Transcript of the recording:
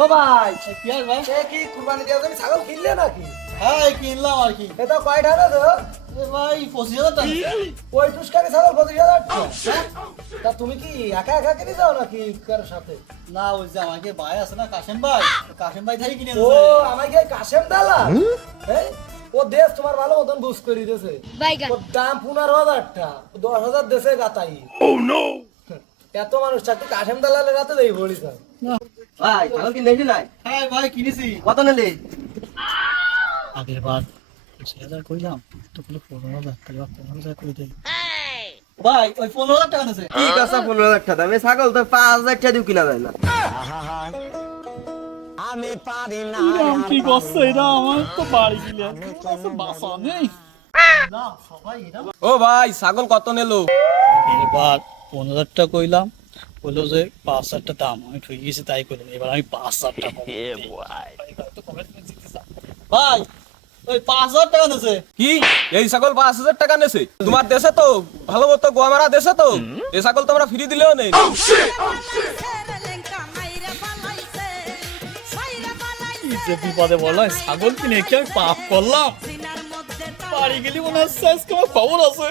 ও ভাই কি আর ভাই? সে কি কুরবানি দেওয়ার জন্য ছাগল কিনলে নাকি? হ্যাঁ কিনলাম আর কি। এটা কয় টাকা তো? ভাই পঁচিশ হাজার টাকা। ওই টুসকারি ছাগল পঁচিশ হাজার তা তুমি কি একা একা কিনে যাও নাকি কারোর সাথে? না ওই যে আমাকে ভাই আছে না কাশেম ভাই। কাশেম ভাই থেকে কিনে ও। আমাকে কাশেম দালা এই, ও দেশ তোমার ভালো মতন বুঝ করে দিয়েছে। ওর দাম পনেরো হাজার টাকা দশ হাজার দেশে গাতাই। এত মানুষ থাকতে কাশেম দালালের রাতে দেই বলিস ভাই ছাগল নাই? হ্যাঁ ভাই কিনেছি। কত নিলি? আগের বার পঁচিশ হাজার তো বলে পনেরো হাজার তাহলে পনেরো হাজার করে দেই। ভাই ওই পনেরো হাজার টাকা নেছে কি কাঁচা পনেরো হাজার টাকা। দামে ছাগল তো পাঁচ হাজার টাকা দিয়ে কিনা যায় না। কি করছে? এটা আমার তো বাড়ি গিলে। বাসা নেই। না ও ভাই ছাগল কত নিলো? এবার পনেরো হাজার টাকা কইলাম বলল যে পাঁচ হাজার টাকা দাম। আমি ঠিক গেছি তাই করলাম এবার আমি পাঁচ হাজার টাকা ভাই, ওই পাঁচ হাজার টাকা নেছে। কি? এই ছাগল পাঁচ হাজার টাকা নেছে? তোমার দেশে তো ভালো মতো গোয়া দেশে তো। এই ছাগল তোমরা ফ্রি দিলেও নেই। যে বিপদে বললাম ছাগল কিনে কি আমি পাপ করলাম। বাড়ি গেলি মনে হচ্ছে আজকে আমার খবর আছে।